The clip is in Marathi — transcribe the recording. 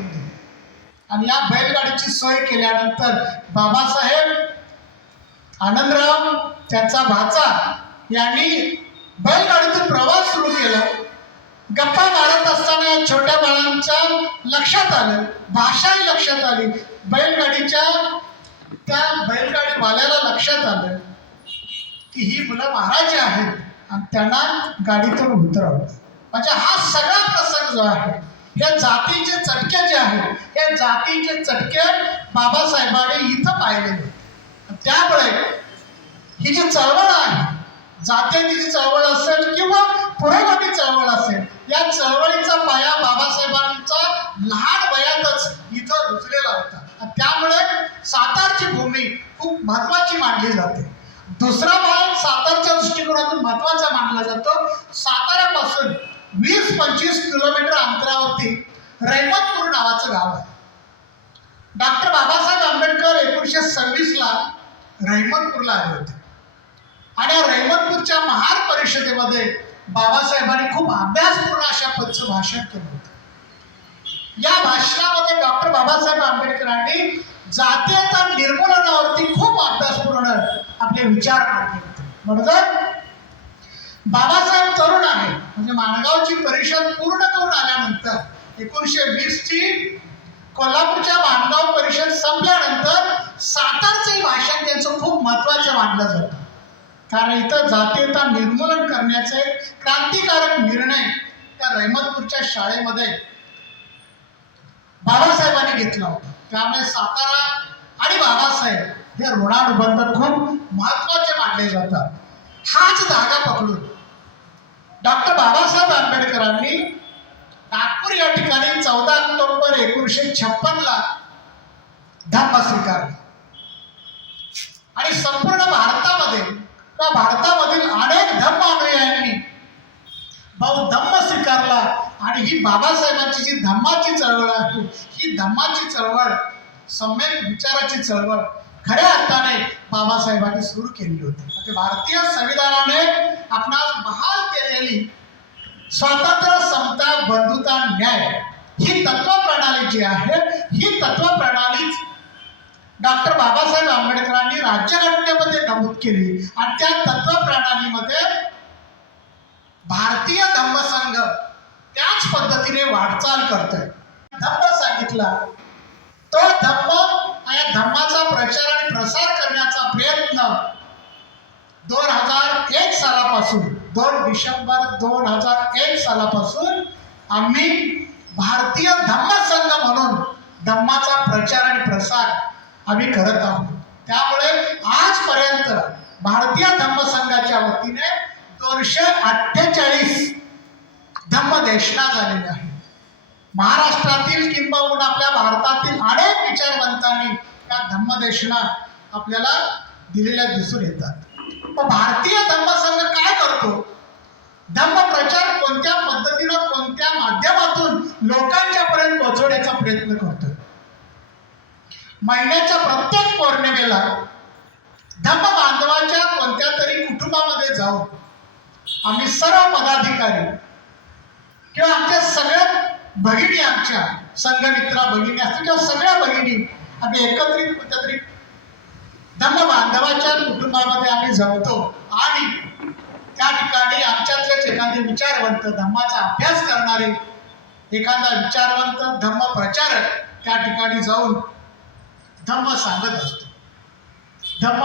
करून दिली. आणि या बैलगाडीची सोय केल्यानंतर बाबासाहेब, आनंदराव, त्यांचा भाचा यांनी बैलगाडीतून प्रवास सुरू केला. गप्पा मारत असताना या छोट्या बाळांच्या लक्षात आलं, भाषाही लक्षात आली. त्या बैलगाडीवाल्याला लक्षात आलं की ही मुलं महाराज आहेत आणि त्यांना गाडीतून उतरवलं. म्हणजे हा सगळा प्रसंग जो आहे, या जातीचे चटके जे आहेत, या जातीचे चटके बाबासाहेबांनी इथं पाहिलेले. त्यामुळे ही जी चळवळ आहे, जातीची चळवळ असेल किंवा पुरोगामी चळवळ असेल, या चळवळीचा पाया बाबासाहेबांचा लहान वयातच इथं रुजलेला होता. त्यामुळे सातारची भूमी खूप महत्वाची मानली जाते. दुसरा भाग सातारच्या दृष्टिकोनातून महत्वाचा मानला जातो. साताऱ्यापासून 20-25 किलोमीटर अंतरावरती रहिमतपूर नावाचं गाव आहे. डॉक्टर बाबासाहेब आंबेडकर 1926 ला रहिमतपूरला आले होते आणि या रहिमतपूरच्या महार परिषदेमध्ये बाबासाहेबांनी खूप अभ्यासपूर्ण अशा पदचं भाषण केलं होतं. या भाषणामध्ये डॉक्टर बाबासाहेब आंबेडकरांनी जातीयता निर्मूलनावरती खूप अभ्यासपूर्ण आपले विचार मांडले होते. म्हणून बाबासाहेब तरुण आहे, म्हणजे माणगावची परिषद पूर्ण करून आल्यानंतर 1920 ची कोल्हापूरच्या माणगाव परिषद संपल्यानंतर सातारचंही भाषण त्यांचं खूप महत्वाचं मानलं जातं. कारण इथं जातीयता निर्मूलन करण्याचे क्रांतिकारक निर्णय त्या रहिमतपूरच्या शाळेमध्ये बाबासाहेबांनी घेतला होता. त्यामुळे सातारा आणि बाबासाहेब हे ऋणानुबंध खूप महत्वाचे मानले जातात. हाच धागा पकडून डॉक्टर बाबासाहेब आंबेडकरांनी नागपूर या ठिकाणी 14 ऑक्टोबर 1956 ला धम्म स्वीकारला आणि संपूर्ण भारतामधील अनेक धम्म अनुयायांनी धम्म स्वीकारला. आणि ही बाबासाहेबांची जी धम्माची चळवळ आहे, ही धम्माची चळवळ, सम्यक विचाराची चळवळ खऱ्या अर्थाने बाबासाहेबांनी सुरू केली होती. म्हणजे भारतीय संविधानाने आपणास बहाल केलेली स्वातंत्र्य, समता, बंधुता, न्याय ही तत्वप्रणाली जी आहे, ही तत्वप्रणालीच डॉक्टर बाबासाहेब आंबेडकरांनी राज्यघटनेमध्ये नमूद केली. आणि त्या तत्वप्रणालीमध्ये भारतीय धम्मसंघ त्याच पद्धतीने वाटचाल करतोय. धम्म सांगितला, तो धम्म, या धम्माचा प्रचार आणि प्रसार करण्याचा प्रयत्न 2001 सालापासून 2 डिसेंबर 2001 सालापासून आम्ही भारतीय धम्मसंघ म्हणून धम्माचा प्रचार आणि प्रसार आम्ही करत आहोत. त्यामुळे आजपर्यंत भारतीय धम्मसंघाच्या वतीने 248 धम्मदेशना झालेल्या आहेत. महाराष्ट्रातील किंबहुना आपल्या भारतातील अनेक विचारवंतांनी त्या धम्मदेशना आपल्याला दिलेल्या दिसून येतात. पण भारतीय धम्मसंघ काय करतो? धम्म प्रचार कोणत्या पद्धतीनं, कोणत्या माध्यमातून लोकांच्या पर्यंत पोहोचवण्याचा प्रयत्न करतो. महिन्याच्या प्रत्येक पौर्णिमेला धम्म बांधवाच्या कोणत्या तरी कुटुंबामध्ये जाऊन आम्ही सर्व पदाधिकारी किंवा आमच्या सगळ्या भगिनी, आमच्या संघमित्रा भगिनी असतील किंवा सगळ्या भगिनी आम्ही एकत्रित कुठल्या तरी धम्म बांधवाच्या कुटुंबामध्ये आम्ही जमतो आणि त्या ठिकाणी आमच्यातलेच एखादे विचारवंत, धम्माचा अभ्यास करणारे एखादा विचारवंत धम्म प्रचारक त्या ठिकाणी जाऊन धम्म सांगत असतो. धम्म